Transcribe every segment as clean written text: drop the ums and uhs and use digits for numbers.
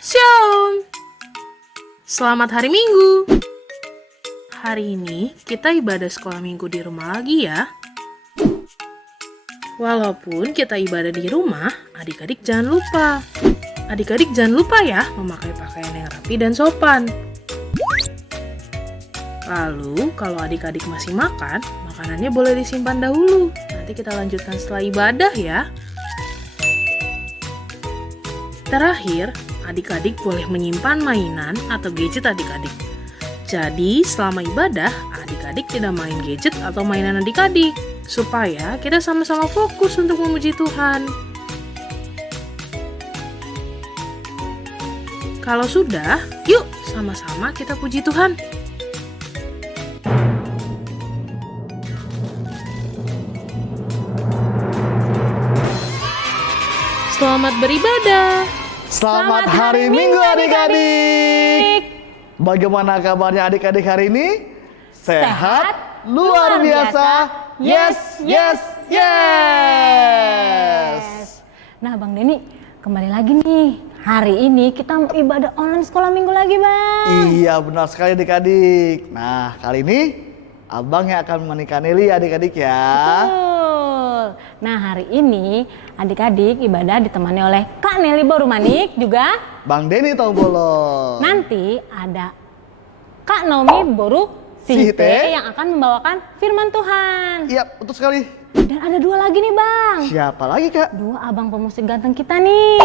Shalom! Selamat hari Minggu! Hari ini kita ibadah sekolah minggu di rumah lagi ya. Walaupun kita ibadah di rumah, adik-adik jangan lupa. Adik-adik jangan lupa ya memakai pakaian yang rapi dan sopan. Lalu, kalau adik-adik masih makan, makanannya boleh disimpan dahulu. Nanti kita lanjutkan setelah ibadah ya. Terakhir, adik-adik boleh menyimpan mainan atau gadget adik-adik. Jadi, selama ibadah, adik-adik tidak main gadget atau mainan adik-adik, supaya kita sama-sama fokus untuk memuji Tuhan. Kalau sudah, yuk sama-sama kita puji Tuhan. Selamat beribadah. Selamat hari Minggu adik-adik. Bagaimana kabarnya adik-adik hari ini? Sehat? Luar biasa? Yes, yes, yes. Nah Bang Denny, kembali lagi nih. Hari ini kita mau ibadah online sekolah minggu lagi Bang. Iya benar sekali adik-adik. Nah kali ini Abang yang akan menikah Nelly adik-adik ya. Betul. Nah hari ini adik-adik ibadah ditemani oleh Kak Nelly Borumanik juga Bang Denny Tombolo. nanti ada Kak Naomi Boru Sihite yang akan membawakan firman Tuhan. Iya betul sekali. Dan ada dua lagi nih Bang. Siapa lagi Kak? Dua abang pemusik ganteng kita nih.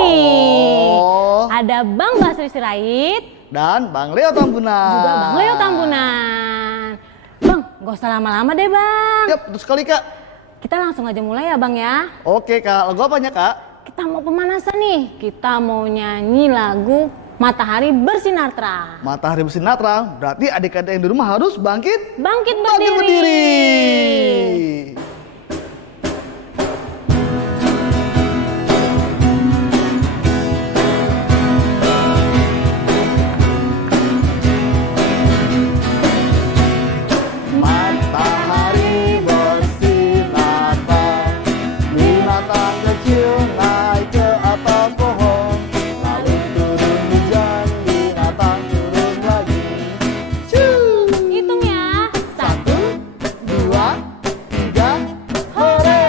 Oh. Ada Bang Basri Sirait Dan Bang Leo Tambunan. juga Bang Leo Tambunan. Bang, gak usah lama-lama deh Bang. Iya betul sekali Kak. Kita langsung aja mulai ya Bang ya. Oke Kak, lagu apanya Kak? Kita mau pemanasan nih. Kita mau nyanyi lagu Matahari Bersinar Terang. Matahari bersinar terang, berarti adik-adik yang di rumah harus bangkit Bangkit bangkit berdiri. berdiri. Matahari bersinar terang, binatang kecil naik ke atas pohon, lalu turun hujan, binatang turun lagi. Ciu. Hitung ya. 1, 2, 3, hore!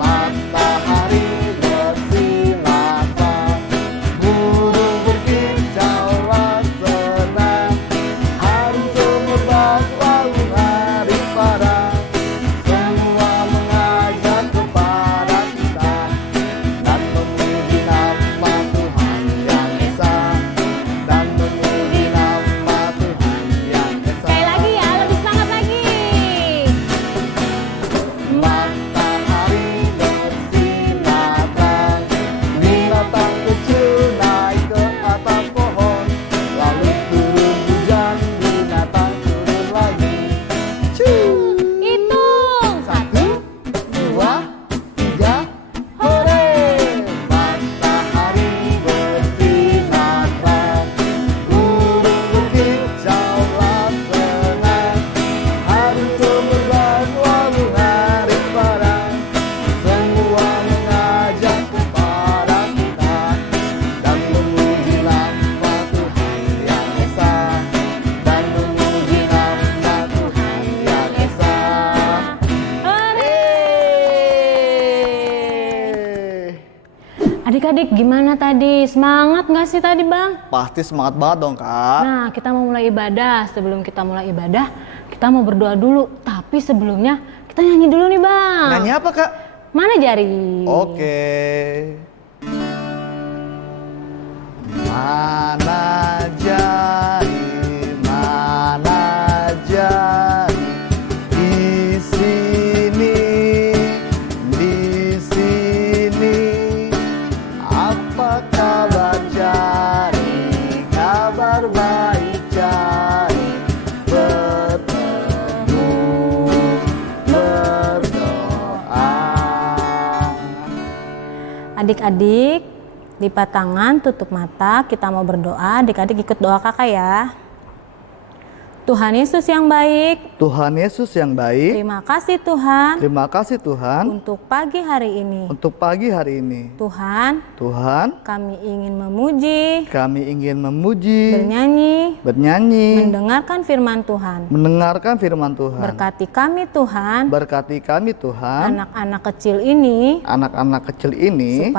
Matahari bersinar terang, burung berkicauan senang, hari semerbak lalu hari padang, semua mengajak kepada kita dan memuji nama Tuhan yang Esa, dan memuji nama Tuhan yang Esa. Sekali lagi ya, lebih semangat lagi. Matahari bersinar terang, binatang kecil naik ke atas pohon, lalu turun hujan, binatang turun lagi. Ciu. Hitung. 1, 2, 3, hore! Matahari bersinar terang, burung berkicauan senang, hari semerbak lalu hari padang, semua mengajak kepada kita dan memuji nama Tuhan yang Esa, dan memuji nama Tuhan yang Esa. Adik-adik gimana tadi? Semangat nggak sih tadi Bang? Pasti semangat banget dong Kak. Nah, kita mau mulai ibadah. Sebelum kita mulai ibadah, kita mau berdoa dulu. Tapi sebelumnya, kita nyanyi dulu nih Bang. Nyanyi apa Kak? Mana jari? Oke. Mana jari di sini, apa kabar jari, kabar baik jari, bertemu berdoa. Adik-adik, lipat tangan, tutup mata, kita mau berdoa. Adik-adik ikut doa kakak ya. Tuhan Yesus yang baik, Tuhan Yesus yang baik, terima kasih Tuhan terima kasih Tuhan untuk pagi hari ini. untuk pagi hari ini. Tuhan, kami ingin memuji, kami ingin memuji, bernyanyi, mendengarkan firman Tuhan. Berkati kami Tuhan, Anak-anak kecil ini,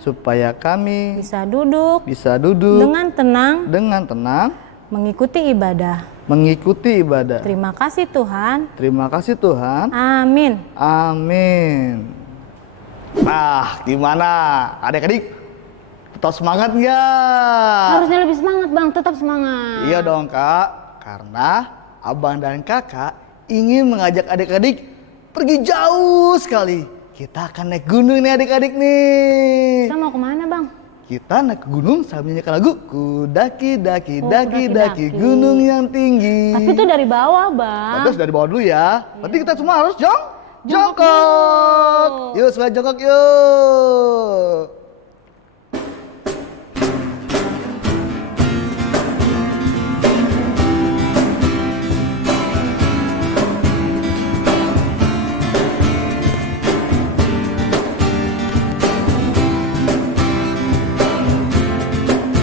supaya kami bisa duduk dengan tenang mengikuti ibadah. Terima kasih Tuhan. Amin. Amin. Nah, gimana adik-adik? Tetap semangat nggak? Harusnya lebih semangat Bang, tetap semangat. Iya dong Kak, karena abang dan kakak ingin mengajak adik-adik pergi jauh sekali. Kita akan naik gunung nih adik-adik nih. Kita mau kemana Bang? Kita naik ke gunung sambil nyanyikan lagu Kudaki daki Oh, daki daki-daki. daki gunung yang tinggi. Tapi itu dari bawah Bang. Terus dari bawah dulu ya. Berarti kita semua harus jongkok. dulu. Yuk, semuanya jongkok yuk.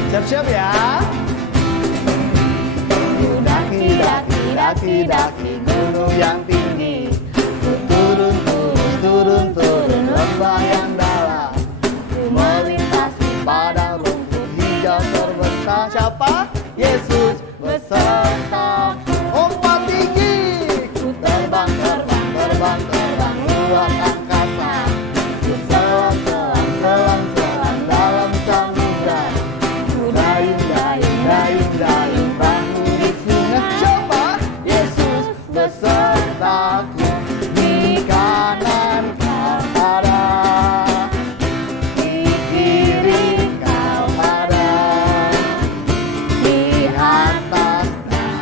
Siap-siap ya. Daki daki daki daki gunung yang tinggi. Turun turun turun turun lembah yang dalam. Melintasi padang rumput hijau terbentang. Siapa? Yesus beserta. Ombak tinggi. Ku terbang terbang terbang terbang luar angkasa. Ku selam selam selam selam dalam samudra. Dayung dayung dayung dayung perahu di sungai. Siapa? Yesus besertaku. Di kanan kau ada, di kiri kau ada, di atas dan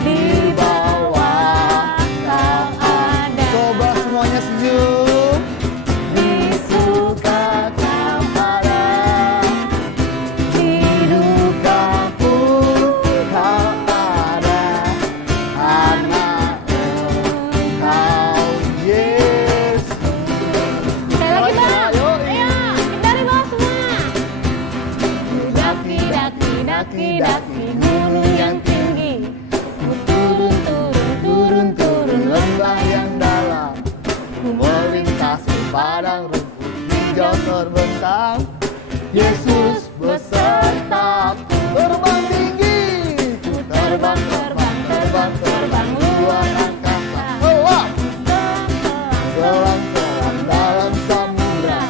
di bawah kau ada. Coba semuanya senyum. Di suka kau ada, di duka pun kau ada. Anak engkau Yesus. Sekali lagi Bang. Ayo, Ayo, kita dari bawah semua. Daki daki daki daki gunung yang tinggi. Turun turun turun turun lembah yang dalam, melintasi padang rumput hijau terbentang. Yesus besertaku. Terbang tinggi, ku terbang terbang terbang terbang luar angkasa. Selam selam selam dalam samudra.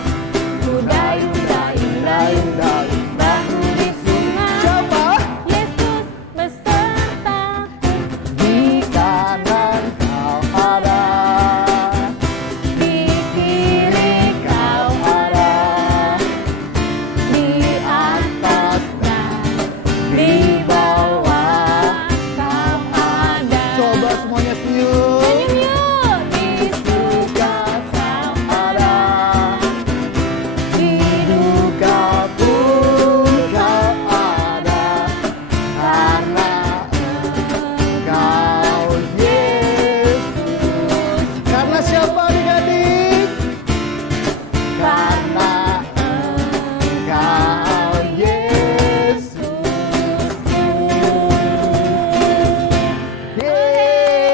Ku dayung dayung dayung Dayung perahu di sungai. siapa? Yesus besertaku. Di kanan kau ada, Di kiri kau ada, di atas dan di bawah kau ada. coba semuanya senyum. Senyum yuk. Di suka kau Ada, di duka pun kau ada, karena engkau Yesus. Karena siapa adik-adik? Karena engkau Yesus.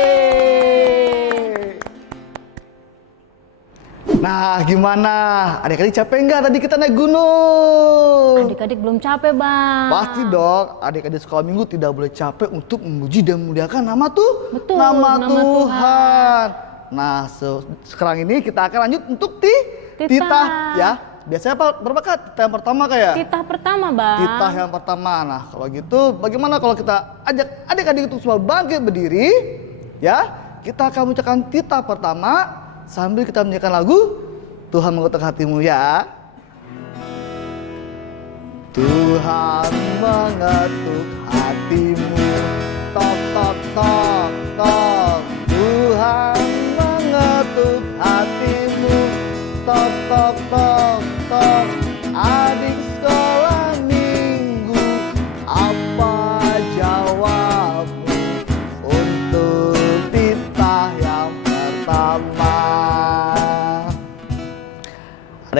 Yeay. Nah, gimana? Adik-adik capek nggak tadi kita naik gunung? Adik-adik belum capek Bang. Pasti dong, adik-adik sekolah minggu tidak boleh capek untuk memuji dan memuliakan nama Betul, nama nama Tuhan. Nah, sekarang ini kita akan lanjut untuk titah ya. Biasanya apa? Berapa Kak? Titah yang pertama kayak? Titah pertama Bang. Titah yang pertama. Nah, kalau gitu bagaimana kalau kita ajak adik-adik untuk semua bangkit berdiri? Ya, kita akan mengucapkan titah pertama sambil kita menyanyikan lagu Tuhan mengetuk hatimu ya. Tuhan mengetuk hatimu, tok tok tok tok. Tuhan mengetuk hatimu, tok tok tok tok. Adik sekolah minggu, apa jawabmu?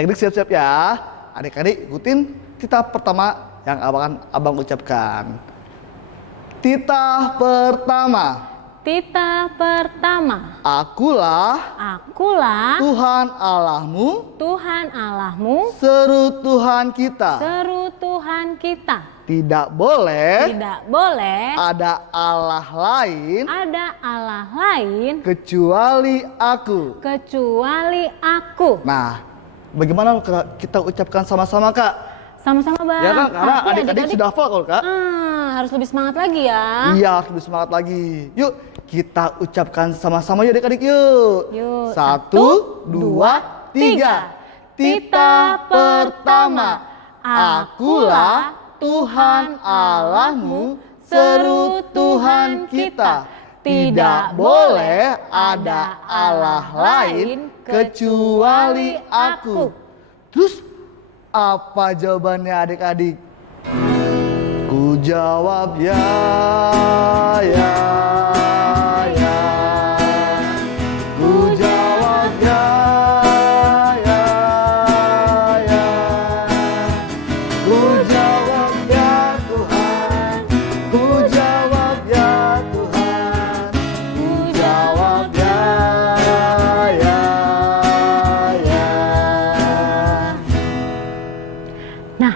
Adik-adik siap-siap ya. Adik-adik ikutin titah pertama yang abang ucapkan. Titah pertama. Titah pertama. Akulah Akulah Tuhan Allahmu, Tuhan Allahmu, seru Tuhan kita. seru Tuhan kita. Tidak boleh Tidak boleh ada Allah lain ada Allah lain kecuali aku. kecuali aku. Nah, bagaimana kita ucapkan sama-sama, Kak? Sama-sama, Bang. Ya kan, karena Tapi adik-adik sudah hafal kok, Kak. harus lebih semangat lagi ya. Iya, lebih semangat lagi. Yuk, kita ucapkan sama-sama ya adik-adik yuk. Yuk, 1, 2, 3. Titah pertama. Akulah Tuhan Allahmu, seru Tuhan kita. Tidak boleh ada Allah lain kecuali aku. Terus apa jawabannya adik-adik? Ku jawab ya, ya, ya. Ku jawab ya, ya, ya. Ku jawab ya Tuhan. Ku jawab ya Tuhan. Ku jawab ya, ya, ya. Nah,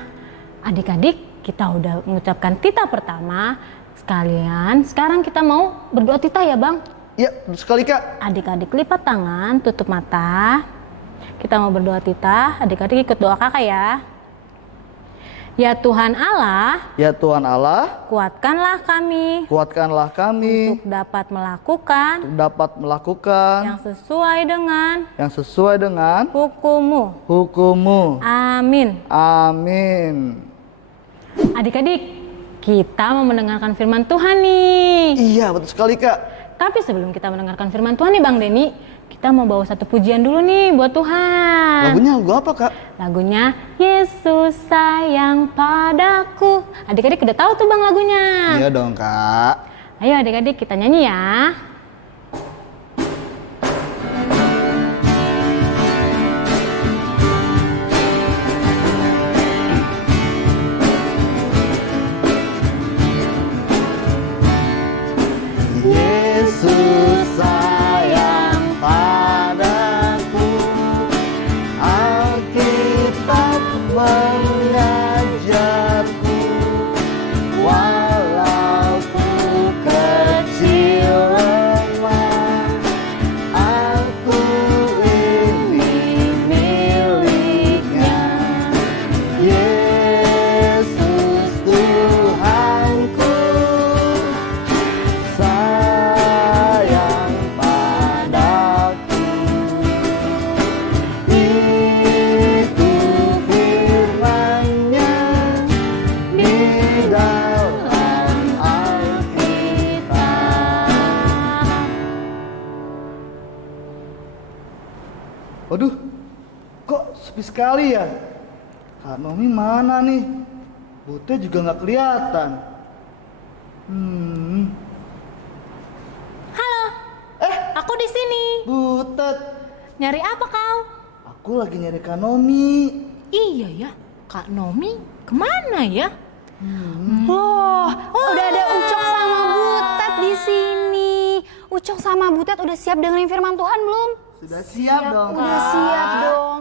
adik-adik, kita udah mengucapkan titah pertama. Sekalian, sekarang kita mau berdoa titah ya, Bang. Ya, betul sekali Kak. Adik-adik lipat tangan, tutup mata. Kita mau berdoa titah. Adik-adik ikut doa kakak ya. Ya Tuhan Allah, Ya Tuhan Allah, kuatkanlah kami kuatkanlah kami untuk dapat melakukan untuk dapat melakukan yang sesuai dengan hukum-Mu. hukum-Mu. Amin. Amin. Adik-adik, kita mau mendengarkan firman Tuhan nih. Iya, betul sekali Kak. Tapi sebelum kita mendengarkan firman Tuhan nih Bang Denny, kita mau bawa satu pujian dulu nih buat Tuhan. Lagunya lagu apa Kak? Lagunya Yesus sayang padaku. Adik-adik udah tahu tuh Bang lagunya? Iya dong Kak. Ayo adik-adik kita nyanyi ya. Yesus sayang padaku, Alkitab mengajarku, walau ku kecil lemah, aku ini miliknya. Yesus Tuhanku, sayang padaku. Itu firman-Nya di dalam Alkitab. Waduh, kok sepi sekali ya? Kak Nomi mana nih? Butet juga nggak kelihatan. Halo, aku di sini. Butet, Nyari apa kau? aku lagi nyari Kak Nomi. Iya ya, Kak Nomi kemana ya? Loh, udah ada Ucok sama Butet di sini. Ucok sama Butet udah siap dengerin firman Tuhan belum? Sudah siap dong, Udah Kak. siap dong.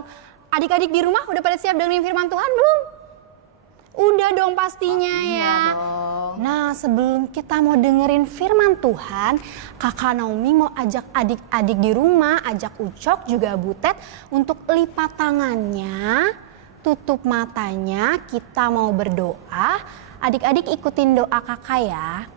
Adik-adik di rumah udah pada siap dengerin firman Tuhan belum? Udah dong pastinya ya. dong. Nah, sebelum kita mau dengerin firman Tuhan, Kakak Naomi mau ajak adik-adik di rumah, ajak Ucok juga Butet untuk lipat tangannya, tutup matanya, kita mau berdoa. Adik-adik ikutin doa kakak ya.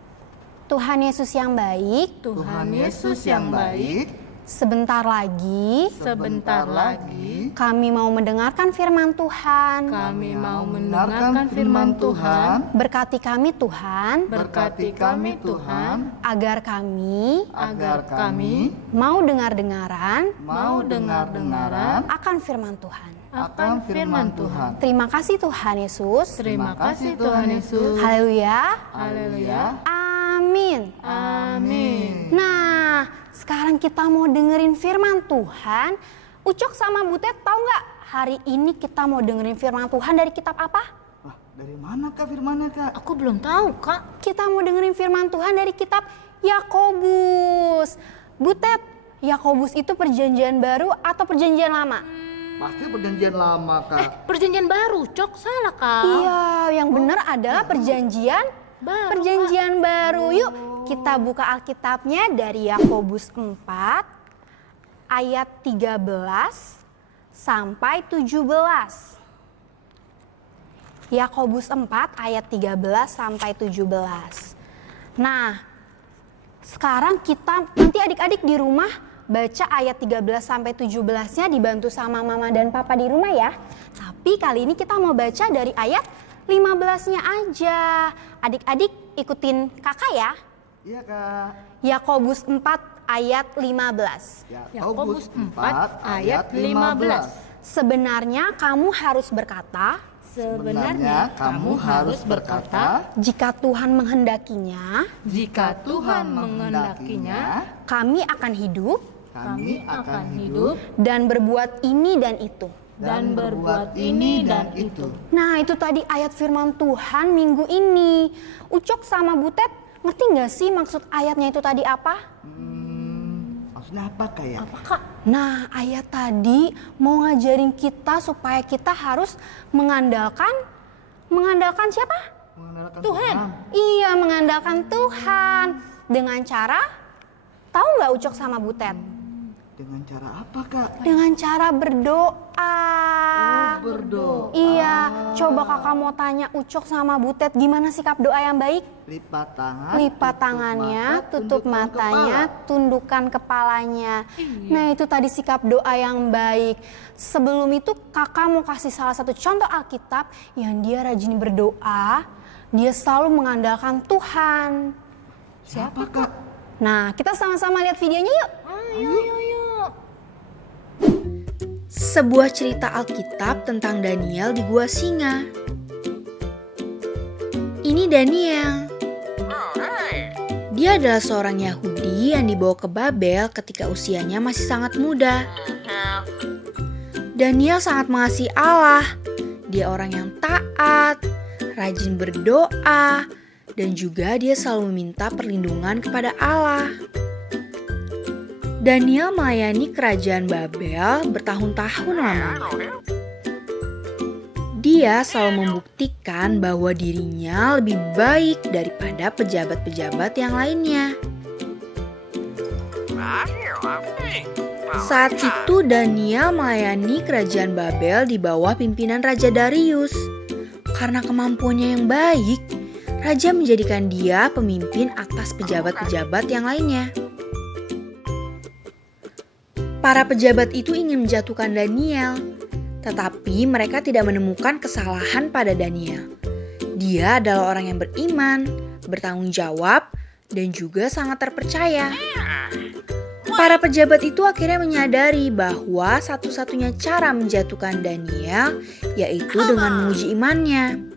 Tuhan Yesus yang baik, Tuhan Yesus yang baik, sebentar lagi sebentar lagi kami mau mendengarkan firman Tuhan. Kami mau mendengarkan firman Tuhan. Berkati kami Tuhan, Berkati kami Tuhan, agar kami agar kami mau dengar-dengaran mau dengar-dengaran akan firman Tuhan. akan firman Tuhan. Terima kasih Tuhan Yesus. Terima kasih Tuhan Yesus. Haleluya. Haleluya. Amin. Amin. Nah, sekarang kita mau dengerin firman Tuhan. Ucok sama Butet tahu nggak hari ini kita mau dengerin firman Tuhan dari kitab apa? Wah, dari mana Kak firmannya Kak? Aku belum tahu, Kak. Kita mau dengerin firman Tuhan dari kitab Yakobus. Butet, Yakobus itu perjanjian baru atau perjanjian lama? Pasti perjanjian lama Kak. Perjanjian baru, Cok. Salah, Kak. Iya, yang benar adalah perjanjian baru. Yuk, kita buka Alkitabnya dari Yakobus 4 ayat 13 sampai 17. Yakobus 4 ayat 13 sampai 17. Nah, sekarang kita nanti adik-adik di rumah baca ayat 13 sampai 17-nya dibantu sama mama dan papa di rumah ya. Tapi kali ini kita mau baca dari ayat 15-nya aja. Adik-adik ikutin kakak ya. Iya Kak. Yakobus 4 ayat 15. Yakobus 4 ayat 15. Sebenarnya kamu harus berkata, Sebenarnya kamu harus berkata, jika Tuhan menghendakinya, Jika Tuhan menghendakinya, kami akan hidup kami akan hidup dan berbuat ini dan itu. dan berbuat ini dan itu. Nah, itu tadi ayat firman Tuhan minggu ini. Ucok sama Butet, ngerti nggak sih maksud ayatnya itu tadi apa? Maksudnya apa Kak ya? Apa, Kak? Nah, ayat tadi mau ngajarin kita supaya kita harus mengandalkan siapa? Mengandalkan Tuhan. Iya, mengandalkan Tuhan. Dengan cara, tahu nggak Ucok sama Butet? Dengan cara apa Kak? Dengan cara berdoa. Berdoa. Iya, coba kakak mau tanya Ucok sama Butet gimana sikap doa yang baik? Lipat tangan. Lipat tangannya, tutup matanya, tundukkan kepalanya. Nah, itu tadi sikap doa yang baik. Sebelum itu kakak mau kasih salah satu contoh Alkitab yang dia rajin berdoa. Dia selalu mengandalkan Tuhan. Siapa Kak? Nah, kita sama-sama lihat videonya yuk. Ayo. Sebuah cerita Alkitab tentang Daniel di Gua Singa. Ini Daniel. Dia adalah seorang Yahudi yang dibawa ke Babel ketika usianya masih sangat muda. Daniel sangat mengasihi Allah. Dia orang yang taat, rajin berdoa, dan juga dia selalu meminta perlindungan kepada Allah. Daniel melayani kerajaan Babel bertahun-tahun lama. Dia selalu membuktikan bahwa dirinya lebih baik daripada pejabat-pejabat yang lainnya. Saat itu Daniel melayani kerajaan Babel di bawah pimpinan Raja Darius. Karena kemampuannya yang baik, Raja menjadikan dia pemimpin atas pejabat-pejabat yang lainnya. Para pejabat itu ingin menjatuhkan Daniel, tetapi mereka tidak menemukan kesalahan pada Daniel. Dia adalah orang yang beriman, bertanggung jawab, dan juga sangat terpercaya. Para pejabat itu akhirnya menyadari bahwa satu-satunya cara menjatuhkan Daniel yaitu dengan menguji imannya.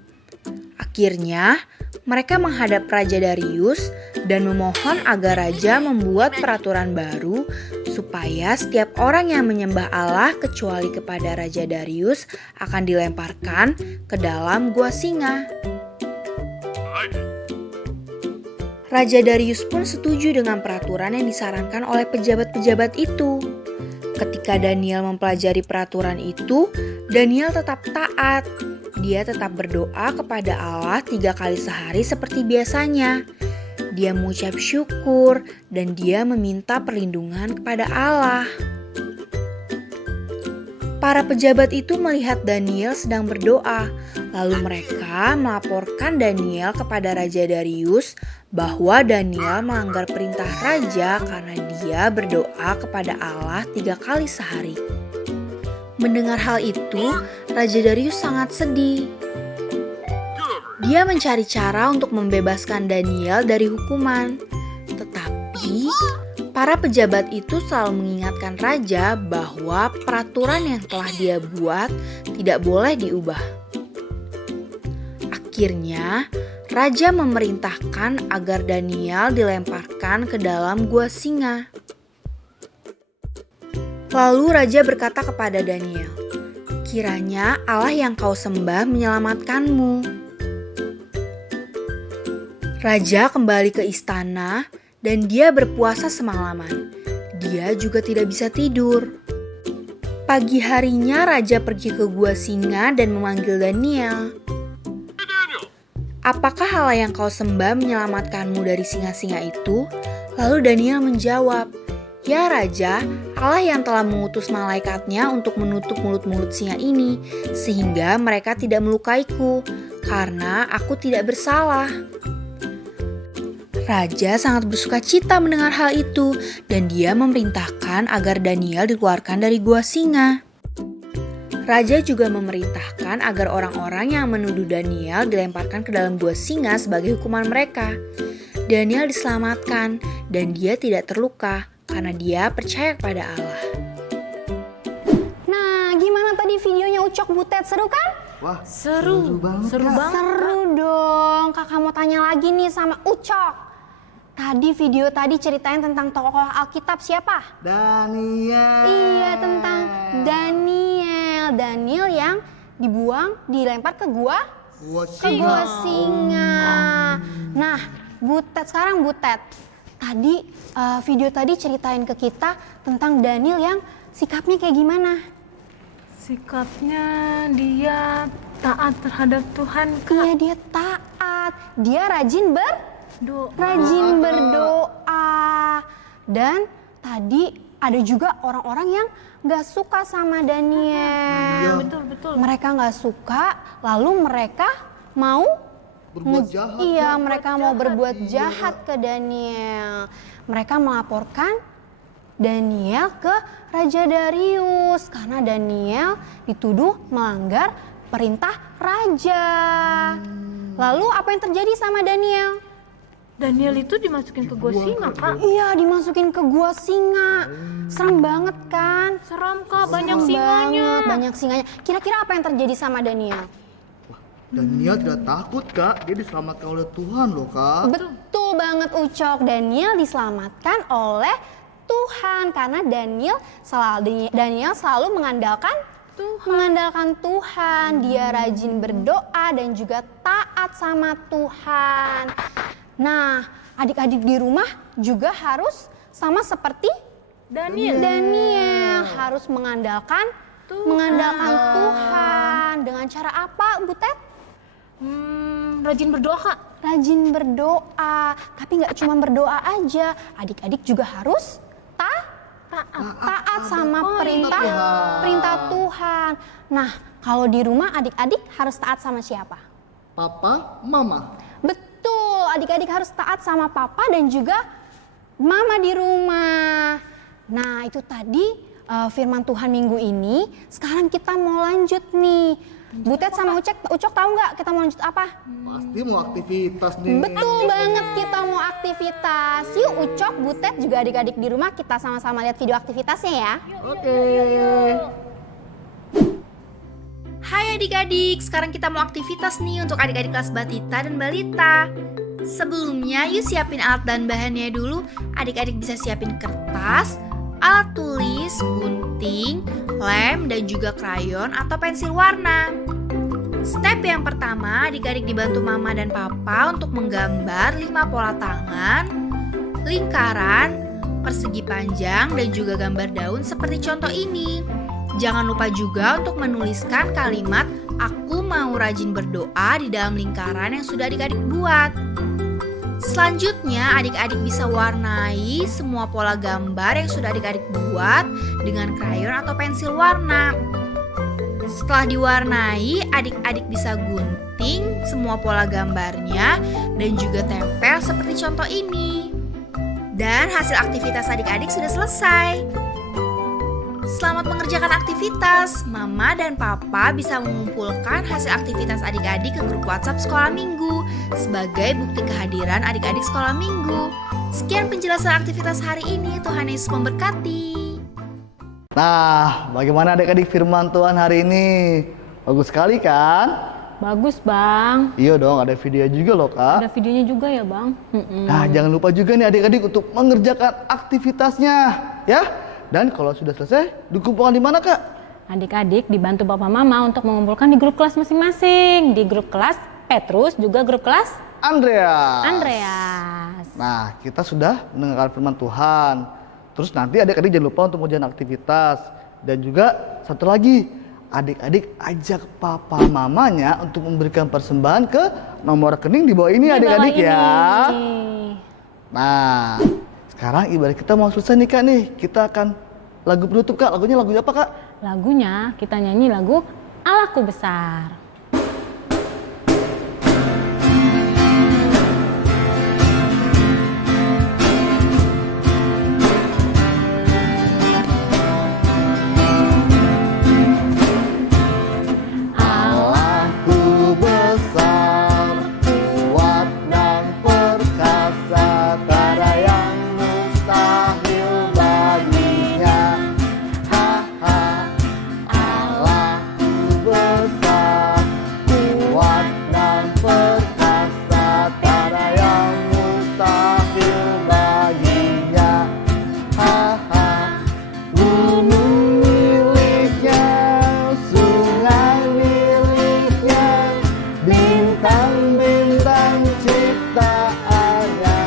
Akhirnya, mereka menghadap Raja Darius dan memohon agar Raja membuat peraturan baru supaya setiap orang yang menyembah Allah kecuali kepada Raja Darius akan dilemparkan ke dalam gua singa. Raja Darius pun setuju dengan peraturan yang disarankan oleh pejabat-pejabat itu. Ketika Daniel mempelajari peraturan itu, Daniel tetap taat. Dia tetap berdoa kepada Allah 3 kali sehari seperti biasanya. Dia mengucap syukur dan dia meminta perlindungan kepada Allah. Para pejabat itu melihat Daniel sedang berdoa, lalu mereka melaporkan Daniel kepada Raja Darius bahwa Daniel melanggar perintah raja karena dia berdoa kepada Allah 3 kali sehari. Mendengar hal itu, Raja Darius sangat sedih. Dia mencari cara untuk membebaskan Daniel dari hukuman. Tetapi, para pejabat itu selalu mengingatkan raja bahwa peraturan yang telah dia buat tidak boleh diubah. Akhirnya, raja memerintahkan agar Daniel dilemparkan ke dalam gua singa. Lalu raja berkata kepada Daniel, Kiranya Allah yang kau sembah menyelamatkanmu. Raja kembali ke istana dan dia berpuasa semalaman. Dia juga tidak bisa tidur. Pagi harinya raja pergi ke gua singa dan memanggil Daniel. Apakah Allah yang kau sembah menyelamatkanmu dari singa-singa itu? Lalu Daniel menjawab, ya raja, Allah yang telah mengutus malaikatnya untuk menutup mulut-mulut singa ini, sehingga mereka tidak melukaiku, karena aku tidak bersalah. Raja sangat bersuka cita mendengar hal itu, dan dia memerintahkan agar Daniel dikeluarkan dari gua singa. Raja juga memerintahkan agar orang-orang yang menuduh Daniel dilemparkan ke dalam gua singa sebagai hukuman mereka. Daniel diselamatkan dan dia tidak terluka karena dia percaya kepada Allah. Nah, gimana tadi videonya Ucok Butet? Seru kan? Wah, Seru banget. banget. Seru dong. Kakak mau tanya lagi nih sama Ucok. Tadi video tadi ceritain tentang tokoh Alkitab siapa? Daniel. Iya, tentang Daniel. Daniel yang dilempar ke gua singa. Nah, sekarang Butet. Tadi video tadi ceritain ke kita tentang Daniel yang sikapnya kayak gimana? Sikapnya dia taat terhadap Tuhan, Kak. Iya, dia taat. Dia rajin berdoa. Dan tadi ada juga orang-orang yang gak suka sama Daniel. Betul. Mereka gak suka, lalu mereka mau Berbuat jahat. Iya, mereka mau berbuat jahat ke Daniel. Mereka melaporkan Daniel ke Raja Darius karena Daniel dituduh melanggar perintah raja. Lalu apa yang terjadi sama Daniel? Daniel itu dimasukin ke gua singa, Kak. Iya, dimasukin ke gua singa. Serem banget kan? Seram, Kak. Banyak Serem singanya. banget, banyak singanya. Kira-kira apa yang terjadi sama Daniel? Daniel tidak takut, Kak. Dia diselamatkan oleh Tuhan loh, Kak. Betul banget Ucok. Daniel diselamatkan oleh Tuhan karena Daniel selalu mengandalkan Tuhan. Dia rajin berdoa dan juga taat sama Tuhan. Nah, adik-adik di rumah juga harus sama seperti Daniel harus mengandalkan Tuhan. Dengan cara apa, Butet? Rajin berdoa, Kak. Rajin berdoa. Tapi nggak cuma berdoa aja. Adik-adik juga harus taat sama perintah Tuhan. Nah, kalau di rumah adik-adik harus taat sama siapa? Papa, Mama. Betul, adik-adik harus taat sama papa dan juga mama di rumah. Nah, itu tadi firman Tuhan minggu ini. Sekarang kita mau lanjut nih. Butet sama Ucok tahu nggak kita mau lanjut apa? Pasti mau aktivitas nih. Betul banget, kita mau aktivitas. Yuk Ucok, Butet juga adik-adik di rumah kita sama-sama lihat video aktivitasnya ya. Oke. Hai adik-adik, sekarang kita mau aktivitas nih untuk adik-adik kelas Batita dan Balita. Sebelumnya yuk siapin alat dan bahannya dulu. Adik-adik bisa siapin kertas, alat tulis, gunting, lem, dan juga krayon atau pensil warna. Step yang pertama, adik-adik dibantu mama dan papa untuk menggambar 5 pola tangan, lingkaran, persegi panjang, dan juga gambar daun seperti contoh ini. Jangan lupa juga untuk menuliskan kalimat "Aku mau rajin berdoa" di dalam lingkaran yang sudah adik-adik buat. Selanjutnya, adik-adik bisa warnai semua pola gambar yang sudah adik-adik buat dengan krayon atau pensil warna. Setelah diwarnai, adik-adik bisa gunting semua pola gambarnya dan juga tempel seperti contoh ini. Dan hasil aktivitas adik-adik sudah selesai. Selamat mengerjakan aktivitas. Mama dan Papa bisa mengumpulkan hasil aktivitas adik-adik ke grup WhatsApp Sekolah Minggu sebagai bukti kehadiran adik-adik Sekolah Minggu. Sekian penjelasan aktivitas hari ini. Tuhan Yesus memberkati. Nah, bagaimana adik-adik firman Tuhan hari ini? Bagus sekali kan? Bagus, Bang. Iya dong, ada video juga loh, Kak. Ada videonya juga ya, Bang. Nah, jangan lupa juga nih adik-adik untuk mengerjakan aktivitasnya, ya. Dan kalau sudah selesai, dikumpulkan di mana, Kak? Adik-adik dibantu Papa Mama untuk mengumpulkan di grup kelas masing-masing. Di grup kelas Petrus, juga grup kelas Andreas. Nah, kita sudah mendengarkan firman Tuhan. Terus nanti adik-adik jangan lupa untuk mengerjakan aktivitas. Dan juga satu lagi, adik-adik ajak papa mamanya untuk memberikan persembahan ke nomor rekening di bawah ini adik-adik ya. Nah, sekarang ibadah kita mau selesai nih Kak nih. Kita akan lagu penutup Kak. Lagunya lagu apa Kak? Lagunya kita nyanyi lagu Allahku Besar. Allahku besar, kuat dan perkasa, tak ada yang mustahil baginya. Allahku besar, kuat dan perkasa, tak ada yang mustahil baginya. Gunung miliknya, sungai miliknya, bintang-bintang ciptaannya.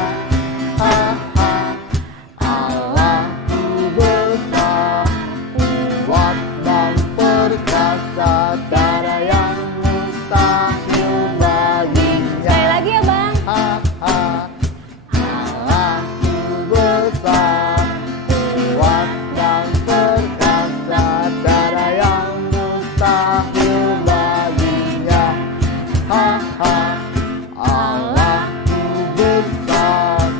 Allahku besar, kuat dan perkasa, tak ada yang mustahil baginya. Sekali lagi ya Bang. Allahku besar, kuat dan perkasa, tak ada yang mustahil baginya. Allahku besar,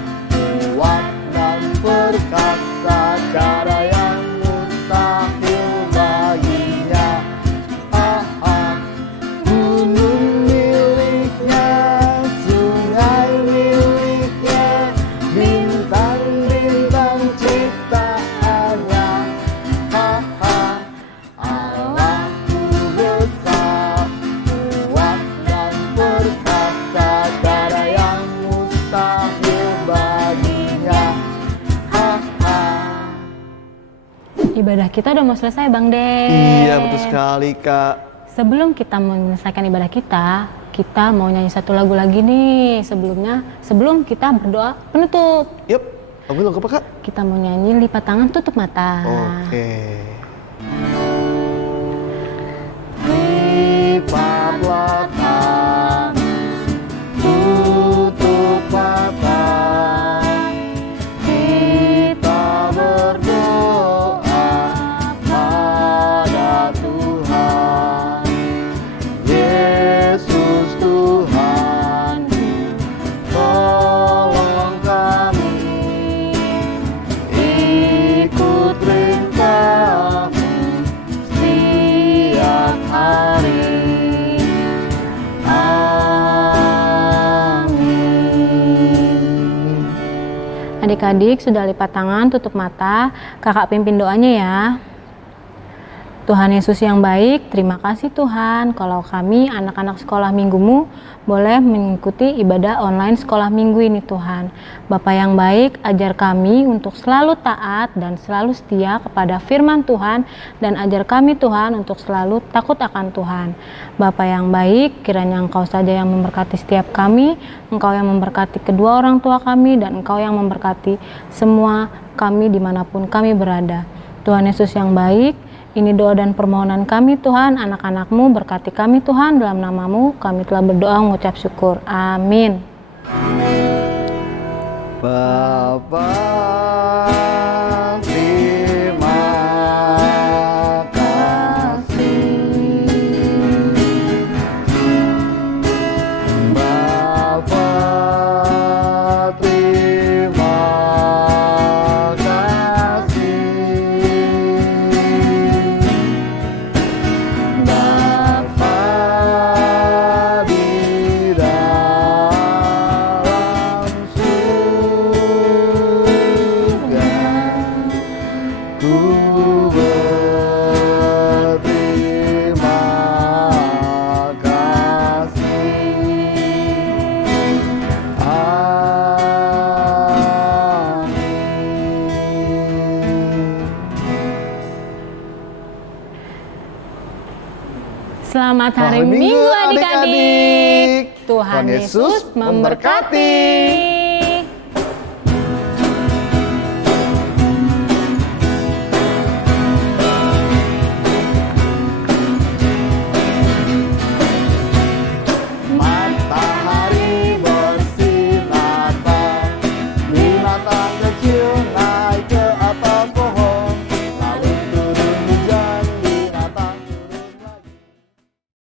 kuat dan perkasa, tak ada yang mustahil baginya. Gunung miliknya, sungai miliknya, bintang-bintang ciptaannya. Allahku besar, kuat dan perkasa, tak ada yang mustahil baginya. Ibadah kita udah mau selesai Bang De. Iya betul sekali Kak. Sebelum kita menyelesaikan ibadah kita mau nyanyi satu lagu lagi nih. Sebelum kita berdoa penutup. Yup, lagu apa Kak? Kita mau nyanyi lipat tangan tutup mata. Oke. Lipatlah tangan, tutup mata, kita berdoa pada Tuhan. Yesus Tuhanku, tolong kami, ikut perintah-Mu setiap hari. Amin. Adik-adik sudah lipat tangan, tutup mata. Kakak pimpin doanya ya. Tuhan Yesus yang baik, terima kasih Tuhan kalau kami anak-anak sekolah minggumu boleh mengikuti ibadah online sekolah minggu ini Tuhan. Bapa yang baik, ajar kami untuk selalu taat dan selalu setia kepada firman Tuhan dan ajar kami Tuhan untuk selalu takut akan Tuhan. Bapa yang baik, kiranya Engkau saja yang memberkati setiap kami, Engkau yang memberkati kedua orang tua kami dan Engkau yang memberkati semua kami dimanapun kami berada. Tuhan Yesus yang baik, ini doa dan permohonan kami Tuhan, anak-anak-Mu berkati kami Tuhan, dalam nama-Mu kami telah berdoa mengucap syukur. Amin. Bapa, terima kasih. Bapa, terima kasih. Bapa di dalam surga, Selamat hari Minggu adik-adik. Tuhan Yesus memberkati.